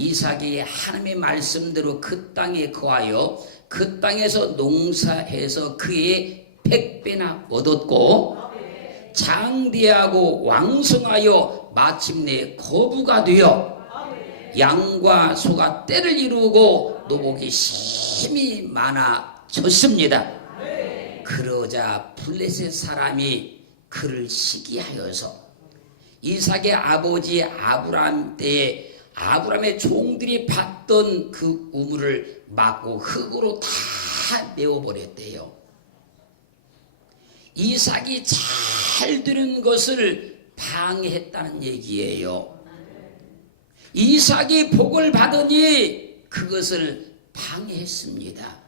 이삭이 하나님의 말씀대로 그 땅에 거하여 그 땅에서 농사해서 그의 100배나 얻었고 장대하고 왕성하여 마침내 거부가 되어 양과 소가 떼를 이루고 노복이 심히 많아졌습니다. 그러자 블레셋 사람이 그를 시기하여서 이삭의 아버지 아브라함 때에 아브라함의 종들이 받던 그 우물을 막고 흙으로 다 메워버렸대요. 이삭이 잘 되는 것을 방해했다는 얘기예요. 이삭이 복을 받으니 그것을 방해했습니다.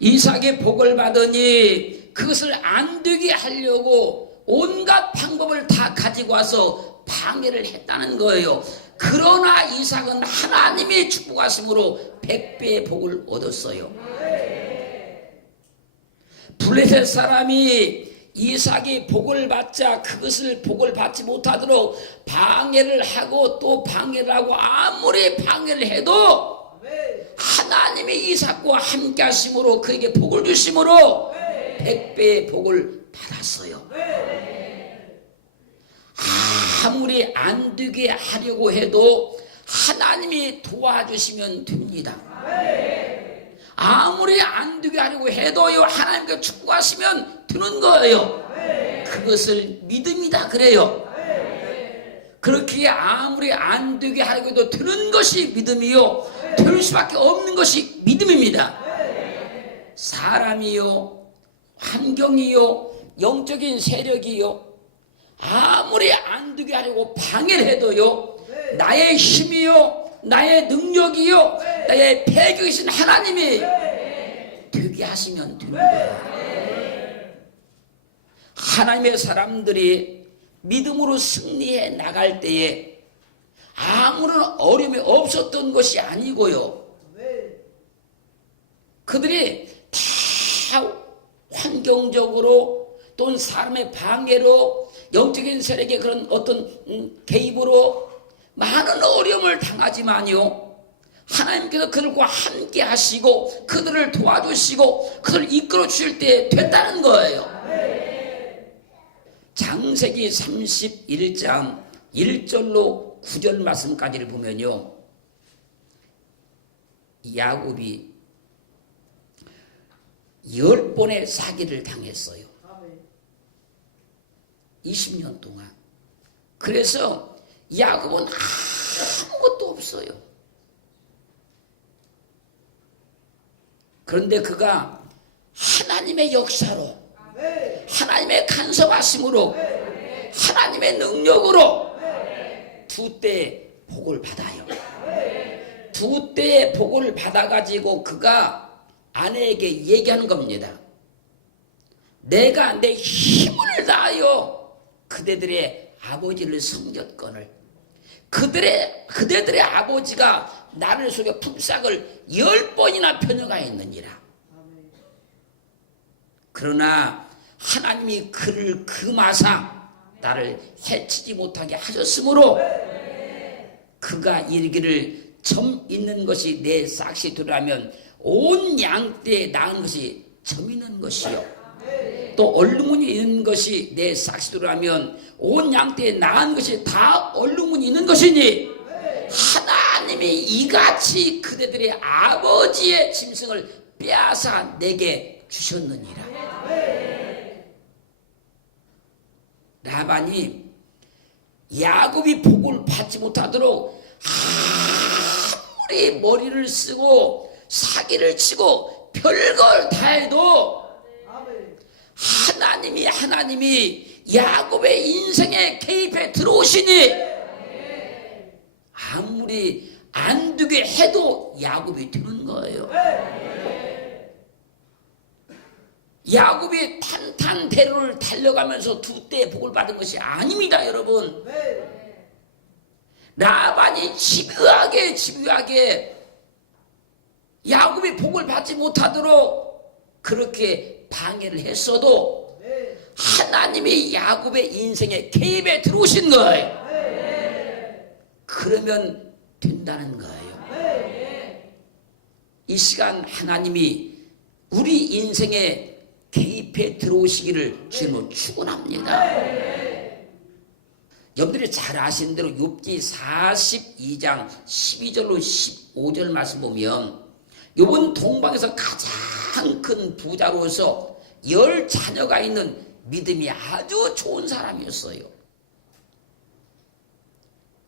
이삭이 복을 받으니 그것을 안 되게 하려고 온갖 방법을 다 가지고 와서 방해를 했다는 거예요. 그러나 이삭은 하나님의 축복하심으로 100배의 복을 얻었어요. 블레셋 사람이 이삭이 복을 받자 그것을 복을 받지 못하도록 방해를 하고 또 방해를 하고 아무리 방해를 해도 하나님이 이삭과 함께 하심으로 그에게 복을 주심으로 100배의 복을 받았어요. 아무리 안 되게 하려고 해도 하나님이 도와주시면 됩니다. 아무리 안 되게 하려고 해도요 하나님께 축복하시면 되는 거예요. 그것을 믿음이다 그래요. 그렇게 아무리 안 되게 하려고 해도 되는 것이 믿음이요 될 수밖에 없는 것이 믿음입니다. 사람이요 환경이요 영적인 세력이요 아무리 안 되게 하려고 방해를 해도요 나의 힘이요 나의 능력이요 나의 배경이신 하나님이 되게 하시면 되는 거예요. 하나님의 사람들이 믿음으로 승리해 나갈 때에 아무런 어려움이 없었던 것이 아니고요 그들이 다 환경적으로 또는 사람의 방해로 영적인 세력의 그런 어떤 개입으로 많은 어려움을 당하지만요 하나님께서 그들과 함께 하시고 그들을 도와주시고 그들을 이끌어 주실 때 됐다는 거예요. 창세기 31장 1절로 9절 말씀까지를 보면요 야곱이 10번의 사기를 당했어요. 20년 동안. 그래서 야곱은 아무것도 없어요. 그런데 그가 하나님의 역사로 하나님의 간섭하심으로 하나님의 능력으로 두 때의 복을 받아요. 두 때의 복을 받아가지고 그가 아내에게 얘기하는 겁니다. 내가 내 힘을 다하여 그대들의 아버지를 섬겼거늘 그대들의 아버지가 나를 속여 품삯을 10번이나 변형하였느니라. 그러나 하나님이 그를 금하사 나를 해치지 못하게 하셨으므로 그가 이르기를 점 있는 것이 내 싹시 되라면 온 양떼에 낳은 것이 점 있는 것이요 또 얼룩무늬 있는 것이 내 싹시 되라면 온 양떼에 낳은 것이 다 얼룩무늬 있는 것이니 하나님이 이같이 그대들의 아버지의 짐승을 빼앗아 내게 주셨느니라. 라반이 야곱이 복을 받지 못하도록 아무리 머리를 쓰고 사기를 치고 별걸 다 해도 하나님이 야곱의 인생에 개입해 들어오시니 아무리 안 되게 해도 야곱이 되는 거예요. 야곱이 탄탄대로를 달려가면서 두 때의 복을 받은 것이 아닙니다, 여러분. 라반이 집요하게 야곱이 복을 받지 못하도록 그렇게 방해를 했어도 하나님이 야곱의 인생에 개입해 들어오신 거예요. 그러면 된다는 거예요. 이 시간 하나님이 우리 인생에 개입해 들어오시기를 주님으로 축원합니다. 여러분들이 잘 아시는 대로 욥기 42장 12절로 15절 말씀 보면 욥은 동방에서 가장 큰 부자로서 10자녀가 있는 믿음이 아주 좋은 사람이었어요.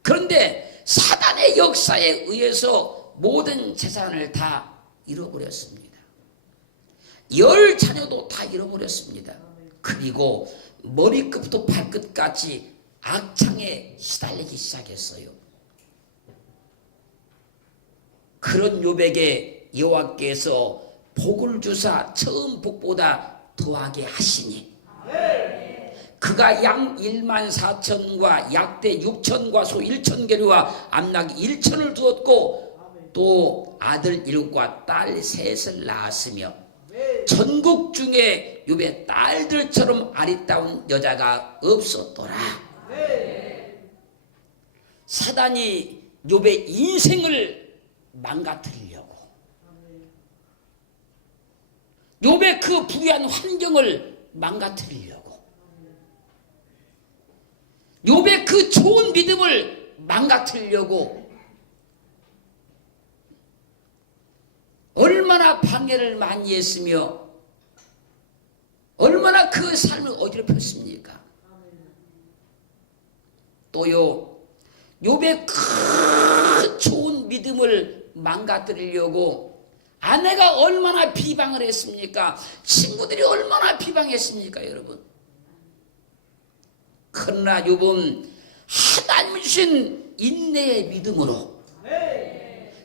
그런데 사단의 역사에 의해서 모든 재산을 다 잃어버렸습니다. 10자녀도 다 잃어버렸습니다. 그리고 머리끝부터 발끝까지 악창에 시달리기 시작했어요. 그런 욥에게 여호와께서 복을 주사 처음 복보다 더하게 하시니 그가 양 14,000과 약대 6,000과 소 1,000개류와 암낙 1,000을 두었고 또 아들 7과 딸 3을 낳았으며 전국 중에 욥의 딸들처럼 아리따운 여자가 없었더라. 사단이 욥의 인생을 망가뜨리려고, 욥의 그 부유한 환경을 망가뜨리려고, 욥의 그 좋은 믿음을 망가뜨리려고 얼마나 방해를 많이 했으며 얼마나 그 삶을 어지럽혔습니까? 또요, 욥의 그 좋은 믿음을 망가뜨리려고 아내가 얼마나 비방을 했습니까? 친구들이 얼마나 비방했습니까, 여러분? 그러나 욥은 하나님이 주신 인내의 믿음으로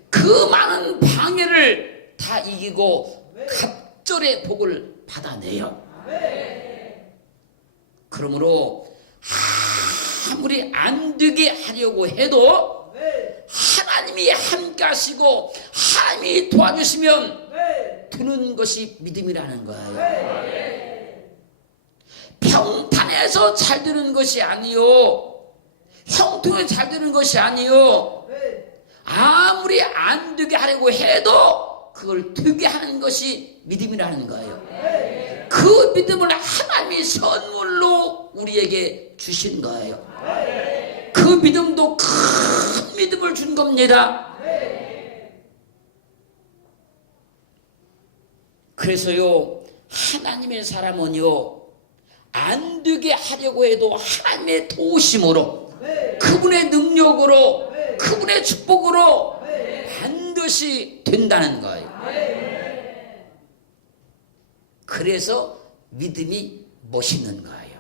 그 많은 방해를 다 이기고 갑절의 복을 받아내요. 그러므로 아무리 안 되게 하려고 해도 하나님이 함께 하시고 하나님이 도와주시면 되는 것이 믿음이라는 거예요. 평탄해서 잘 되는 것이 아니요, 형통에 잘 되는 것이 아니요, 아무리 안 되게 하려고 해도 그걸 되게 하는 것이 믿음이라는 거예요. 그 믿음을 하나님이 선물로 우리에게 주신 거예요. 그 믿음도 큰 믿음을 준 겁니다. 그래서요, 하나님의 사람은요, 안 되게 하려고 해도 하나님의 도우심으로, 그분의 능력으로, 그분의 축복으로 반드시 된다는 거예요. 그래서 믿음이 멋있는 거예요.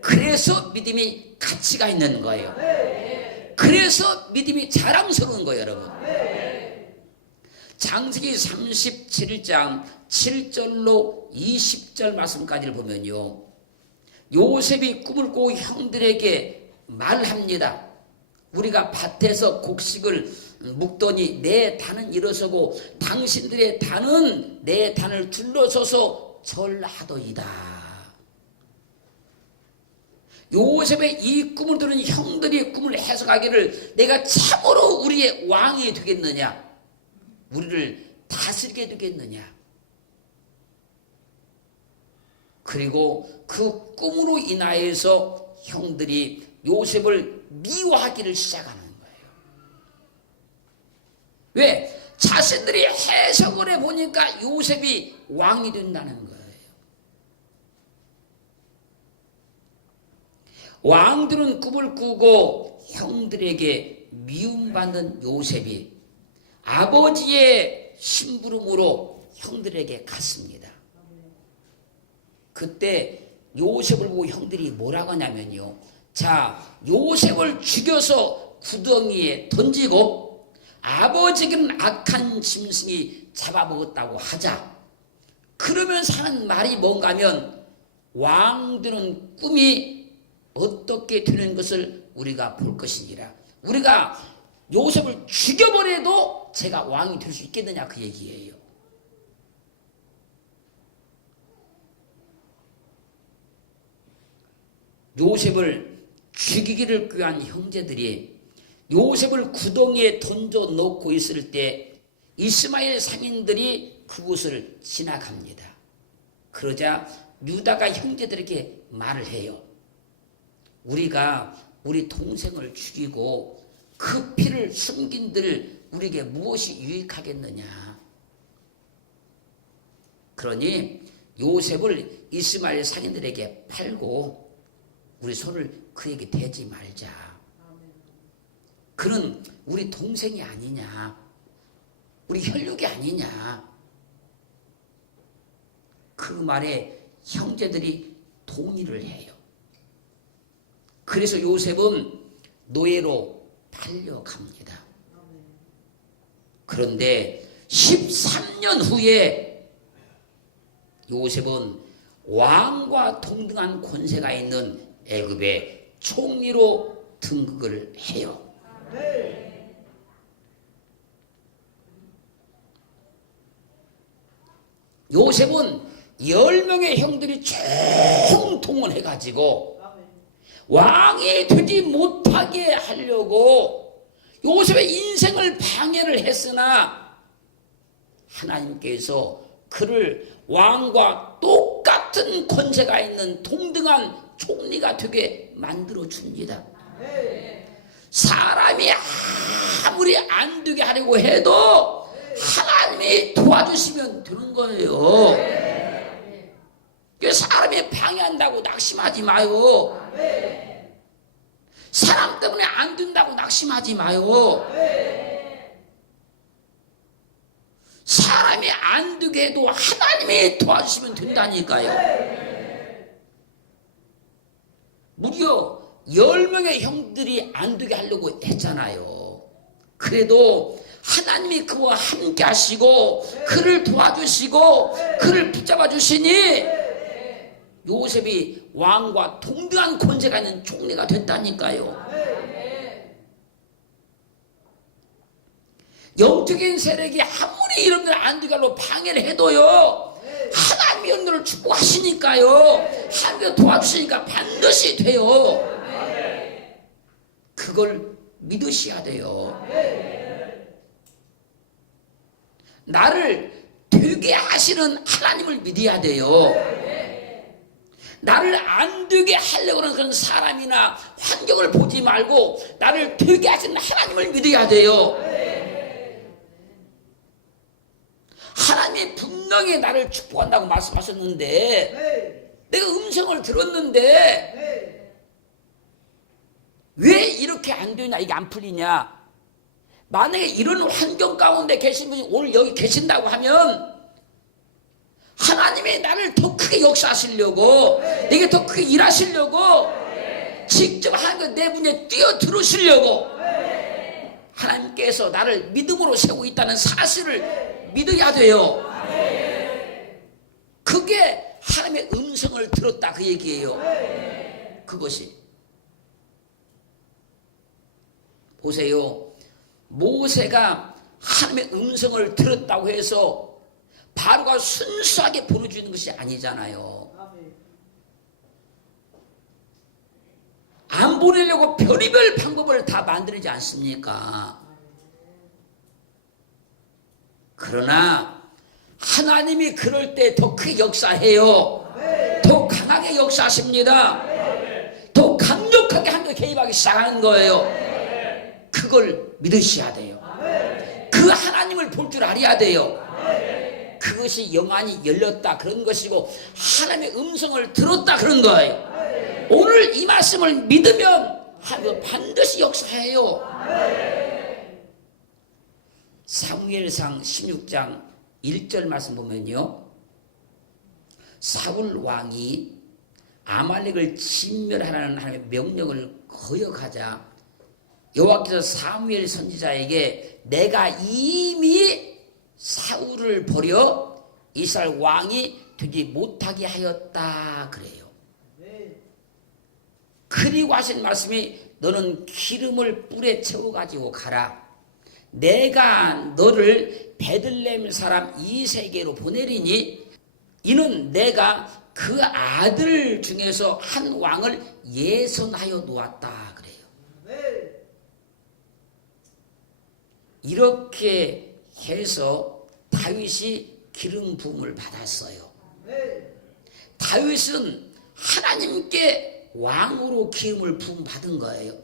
그래서 믿음이 가치가 있는 거예요. 그래서 믿음이 자랑스러운 거예요, 여러분. 창세기 37장 7절로 20절 말씀까지를 보면요, 요셉이 꿈을 꾸고 형들에게 말합니다. 우리가 밭에서 곡식을 묵더니 내 단은 일어서고 당신들의 단은 내 단을 둘러서서 절하더이다. 요셉의 이 꿈을 들은 형들이 꿈을 해석하기를, 내가 참으로 우리의 왕이 되겠느냐, 우리를 다스리게 되겠느냐. 그리고 그 꿈으로 인하여서 형들이 요셉을 미워하기를 시작하는 거예요. 왜? 자신들이 해석을 해보니까 요셉이 왕이 된다는 거예요. 왕들은 꿈을 꾸고 형들에게 미움받는 요셉이 아버지의 심부름으로 형들에게 갔습니다. 그때 요셉을 보고 형들이 뭐라고 하냐면요, 자, 요셉을 죽여서 구덩이에 던지고 아버지는 악한 짐승이 잡아먹었다고 하자. 그러면 하는 말이 뭔가 하면, 왕들은 꿈이 어떻게 되는 것을 우리가 볼 것이니라. 우리가 요셉을 죽여버려도 제가 왕이 될 수 있겠느냐, 그 얘기예요. 요셉을 죽이기를 꾀한 형제들이 요셉을 구덩이에 던져 놓고 있을 때 이스마엘 상인들이 그곳을 지나갑니다. 그러자 유다가 형제들에게 말을 해요. 우리가 우리 동생을 죽이고 그 피를 숨긴들 우리에게 무엇이 유익하겠느냐. 그러니 요셉을 이스마엘 상인들에게 팔고 우리 손을 그에게 대지 말자. 그는 우리 동생이 아니냐, 우리 혈육이 아니냐. 그 말에 형제들이 동의를 해요. 그래서 요셉은 노예로 팔려갑니다. 그런데 13년 후에 요셉은 왕과 동등한 권세가 있는 애굽의 총리로 등극을 해요. 요셉은 10명의 형들이 총동원해가지고 왕이 되지 못하게 하려고 요셉의 인생을 방해를 했으나 하나님께서 그를 왕과 똑같은 권세가 있는 동등한 총리가 되게 만들어 줍니다. 사람이 아무리 안 되게 하려고 해도 하나님이 도와주시면 되는 거예요. 사람이 방해한다고 낙심하지 마요. 사람 때문에 안 된다고 낙심하지 마요. 사람이 안 되게 해도 하나님이 도와주시면 된다니까요. 무려 10명의 형들이 안 되게 하려고 했잖아요. 그래도 하나님이 그와 함께 하시고 그를 도와주시고 그를 붙잡아 주시니 요셉이 왕과 동등한 권세가 있는 총리가 됐다니까요. 영적인 세력이 아무리 여러분들 안 되게 하려고 방해를 해도요, 하나님이 여러분들을 축복하시니까요, 하나님이 도와주시니까 반드시 돼요. 그걸 믿으셔야 돼요. 나를 되게 하시는 하나님을 믿어야 돼요. 나를 안 되게 하려고 하는 그런 사람이나 환경을 보지 말고 나를 되게 하시는 하나님을 믿어야 돼요. 하나님이 분명히 나를 축복한다고 말씀하셨는데 내가 음성을 들었는데 왜 이렇게 안 되냐, 이게 안 풀리냐. 만약에 이런 환경 가운데 계신 분이 오늘 여기 계신다고 하면 하나님이 나를 더 크게 역사하시려고, 내게 더 크게 일하시려고, 직접 하나님께서 내 문에 뛰어들으시려고 하나님께서 나를 믿음으로 세우고 있다는 사실을 믿어야 돼요. 그게 하나님의 음성을 들었다 그 얘기예요. 그것이. 보세요. 모세가 하나님의 음성을 들었다고 해서 바로가 순수하게 보내주는 것이 아니잖아요. 안 보내려고 별의별 방법을 다 만들지 않습니까? 그러나 하나님이 그럴 때 더 크게 역사해요. 더 강하게 역사하십니다. 더 강력하게 하나님 개입하기 시작하는 거예요. 그걸 믿으셔야 돼요. 그 하나님을 볼 줄 알아야 돼요. 그것이 영안이 열렸다 그런 것이고 하나님의 음성을 들었다 그런 거예요. 오늘 이 말씀을 믿으면 하나님 반드시 역사해요. 사무엘상 16장 1절 말씀 보면요, 사울 왕이 아말렉을 진멸하라는 하나님의 명령을 거역하자 여호와께서 사무엘 선지자에게 내가 이미 사울을 버려 이스라엘 왕이 되지 못하게 하였다 그래요. 그리고 하신 말씀이 너는 기름을 뿔에 채워가지고 가라. 내가 너를 베들레헴 사람 이세게로 보내리니 이는 내가 그 아들 중에서 한 왕을 예선하여 놓았다 그래요. 이렇게 해서 다윗이 기름 부음을 받았어요. 다윗은 하나님께 왕으로 기름을 부음 받은 거예요.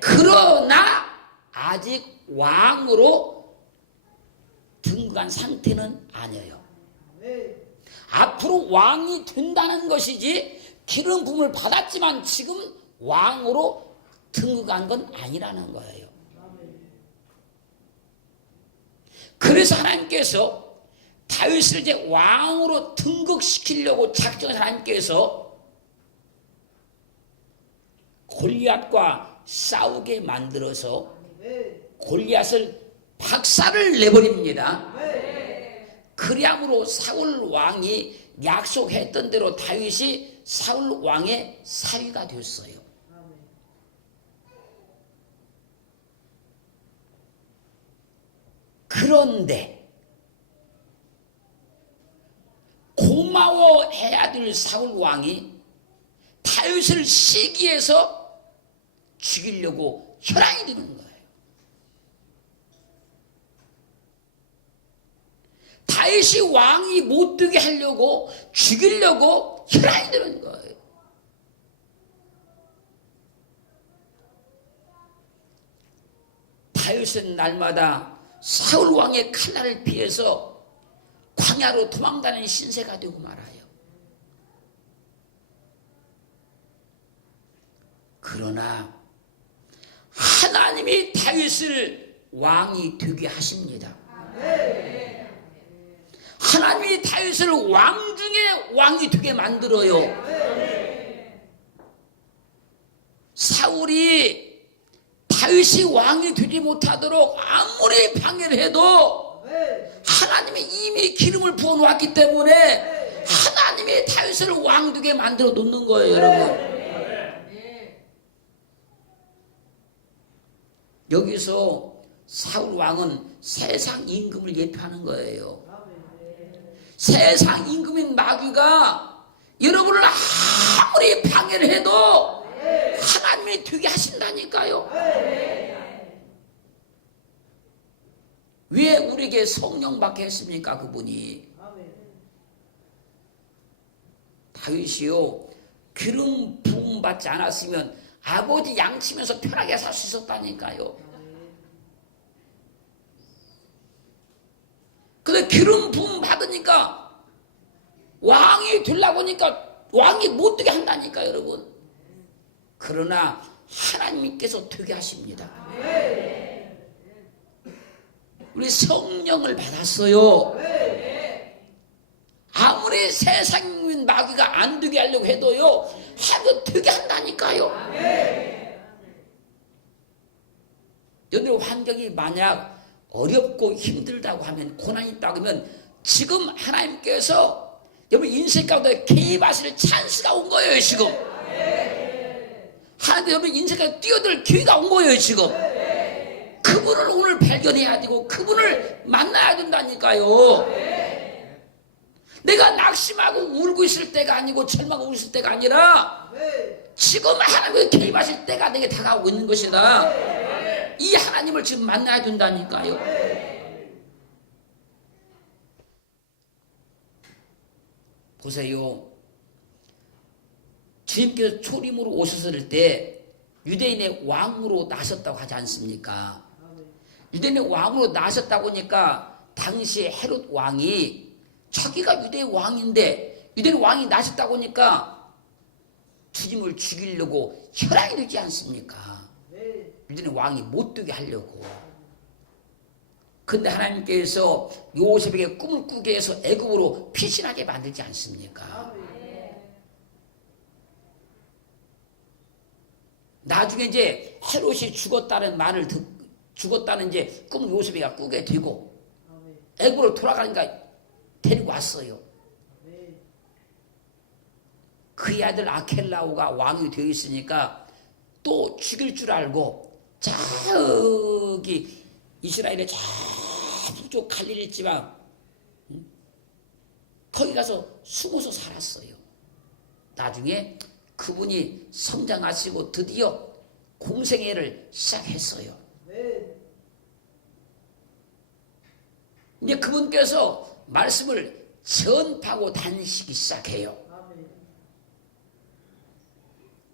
그러나 아직 왕으로 등극한 상태는 아니에요. 앞으로 왕이 된다는 것이지, 기름 부음을 받았지만 지금 왕으로 등극한 건 아니라는 거예요. 그래서 하나님께서 다윗을 이제 왕으로 등극시키려고 작정한 하나님께서 골리앗과 싸우게 만들어서 골리앗을 박살을 내버립니다. 그리함으로 사울 왕이 약속했던 대로 다윗이 사울 왕의 사위가 됐어요. 그런데 고마워해야 될 사울 왕이 다윗을 시기해서 죽이려고 혈안이 드는 거예요. 다윗이 왕이 못 되게 하려고 죽이려고 혈안이 드는 거예요. 다윗은 날마다 사울 왕의 칼날을 피해서 광야로 도망다니는 신세가 되고 말아요. 그러나 하나님이 다윗을 왕이 되게 하십니다. 하나님이 다윗을 왕 중에 왕이 되게 만들어요. 사울이 다윗이 왕이 되지 못하도록 아무리 방해를 해도 하나님이 이미 기름을 부어놓았기 때문에 하나님이 다윗을 왕 되게 만들어 놓는 거예요, 여러분. 여기서 사울 왕은 세상 임금을 예표하는 거예요. 세상 임금인 마귀가 여러분을 아무리 방해를 해도 하나님이 되게 하신다니까요. 왜 우리에게 성령 받게 했습니까? 그분이. 다윗이요, 기름 부음 받지 않았으면 아버지 양치면서 편하게 살 수 있었다니까요. 근데 기름 부음 받으니까 왕이 되려고 하니까 왕이 못 되게 한다니까, 여러분. 그러나 하나님께서 되게 하십니다. 우리 성령을 받았어요. 아무리 세상인 마귀가 안 되게 하려고 해도요, 하고 되게 한다니까요. 여러분, 환경이 만약 어렵고 힘들다고 하면, 고난이 있다고 하면, 지금 하나님께서 여러분 인생 가운데 개입하실 찬스가 온 거예요, 지금. 하나님 여러분 인생 가운데 뛰어들 기회가 온 거예요, 지금. 그분을 오늘 발견해야 되고 그분을 만나야 된다니까요. 내가 낙심하고 울고 있을 때가 아니고 절망하고 있을 때가 아니라 지금 하나님의 개입하실 때가 내게 다가오고 있는 것이다. 이 하나님을 지금 만나야 된다니까요. 보세요. 주님께서 초림으로 오셨을 때 유대인의 왕으로 나셨다고 하지 않습니까? 유대인의 왕으로 나셨다고 하니까 당시에 헤롯 왕이 자기가 유대의 왕인데 유대의 왕이 나셨다고 하니까 주님을 죽이려고 혈안이 되지 않습니까? 유대의 왕이 못 되게 하려고. 근데 하나님께서 요셉에게 꿈을 꾸게 해서 애굽으로 피신하게 만들지 않습니까? 나중에 이제 헤롯이 죽었다는 말을 죽었다는 이제 꿈을 요셉이가 꾸게 되고 애굽으로 돌아가니까 데리고 왔어요. 그의 아들 아켈라오가 왕이 되어 있으니까 또 죽일 줄 알고 저기 이스라엘의 저쪽 갈릴리 지방 거기 가서 숨어서 살았어요. 나중에 그분이 성장하시고 드디어 공생애를 시작했어요. 이제 그분께서 말씀을 전파하고 다니시기 시작해요.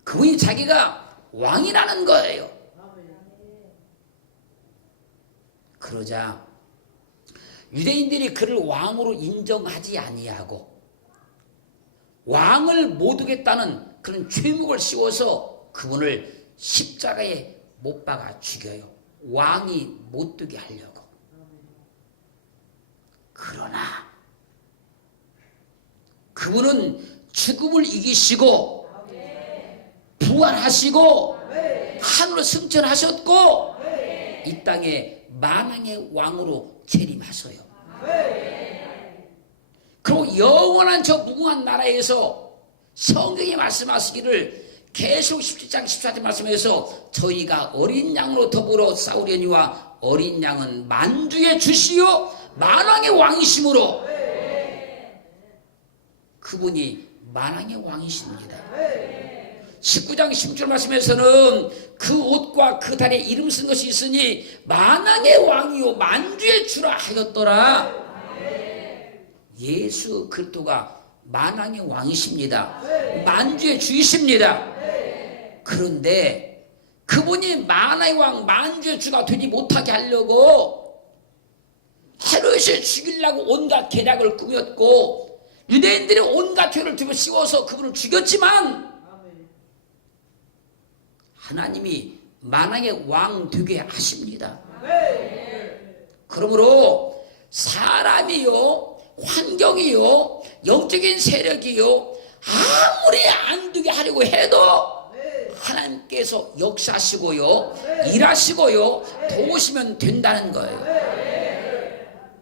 그분이 자기가 왕이라는 거예요. 그러자 유대인들이 그를 왕으로 인정하지 아니하고 왕을 못 두겠다는 그런 죄목을 씌워서 그분을 십자가에 못 박아 죽여요. 왕이 못 되게 하려고. 그러나 그분은 죽음을 이기시고 부활하시고 하늘로 승천하셨고 이 땅에 만왕의 왕으로 재림하셔요. 그리고 영원한 저 무궁한 나라에서 성경이 말씀하시기를 계속 17장 14절 말씀에서 저희가 어린 양으로 더불어 싸우려니와 어린 양은 만주의 주시요 만왕의 왕이심으로 그분이 만왕의 왕이십니다. 19장 16절 말씀에서는 그 옷과 그 달에 이름 쓴 것이 있으니 만왕의 왕이요 만주의 주라 하였더라. 예수 그리스도가 만왕의 왕이십니다. 만주의 주이십니다. 그런데 그분이 만왕의 왕 만주의 주가 되지 못하게 하려고 헤롯을 죽이려고 온갖 계략을 꾸몄고 유대인들이 온갖 죄를 뒤집어 씌워서 그분을 죽였지만 하나님이 만왕의 왕 되게 하십니다. 그러므로 사람이요 환경이요 영적인 세력이요 아무리 안 되게 하려고 해도 하나님께서 역사하시고요 일하시고요 도우시면 된다는 거예요.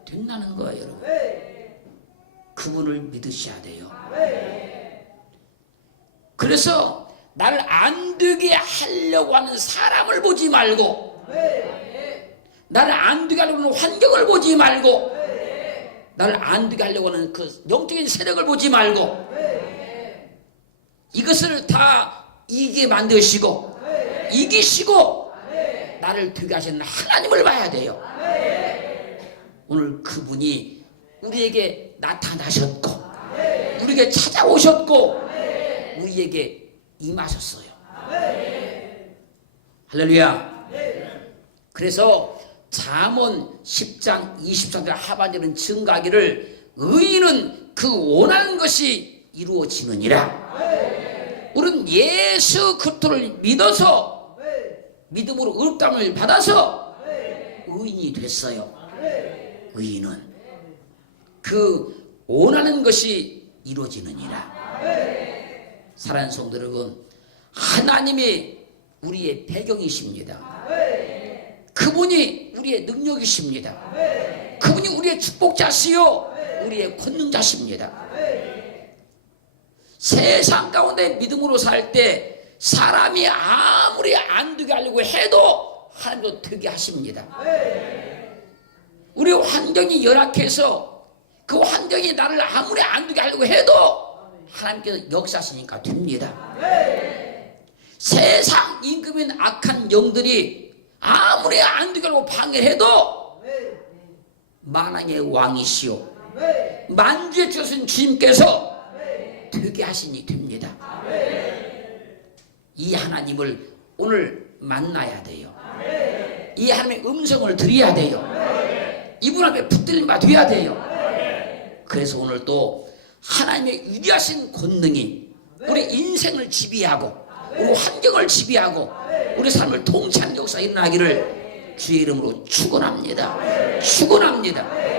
된다는 거예요. 여러분. 그분을 믿으셔야 돼요. 그래서 나를 안 되게 하려고 하는 사람을 보지 말고 나를 안 되게 하려고 하는 환경을 보지 말고 나를 안 되게 하려고 하는 그 영적인 세력을 보지 말고 이것을 다 이기게 만드시고 이기시고 나를 되게 하시는 하나님을 봐야 돼요. 오늘 그분이 우리에게 나타나셨고 우리에게 찾아오셨고 우리에게 임하셨어요. 할렐루야. 그래서 잠언 10장 23절 하반절은 증가하기를 의인은 그 원하는 것이 이루어지느니라. 우리는 예수 그리스도를 믿어서 믿음으로 의롭다함을 받아서 의인이 됐어요. 의인은 그 원하는 것이 이루어지느니라. 사랑하는 성도 여러분, 하나님이 우리의 배경이십니다. 그분이 우리의 능력이십니다. 그분이 우리의 축복자시요 우리의 권능자십니다. 세상 가운데 믿음으로 살 때 사람이 아무리 안 되게 하려고 해도 하나님도 되게 하십니다. 우리 환경이 열악해서 그 환경이 나를 아무리 안 되게 하려고 해도 하나님께서 역사하시니까 됩니다. 세상 임금인 악한 영들이 아무리 안 되게 하려고 방해해도 만왕의 왕이시오 만주의 주신 주님께서 되게 하시니 됩니다. 이 하나님을 오늘 만나야 돼요. 이 하나님의 음성을 들어야 돼요. 이분 앞에 붙들림바 돼야 돼요. 그래서 오늘 또 하나님의 위대하신 권능이 우리 인생을 지배하고 우리 환경을 지배하고 우리 삶을 통치하는 역사가 일어나기를 주의 이름으로 축원합니다. 축원합니다.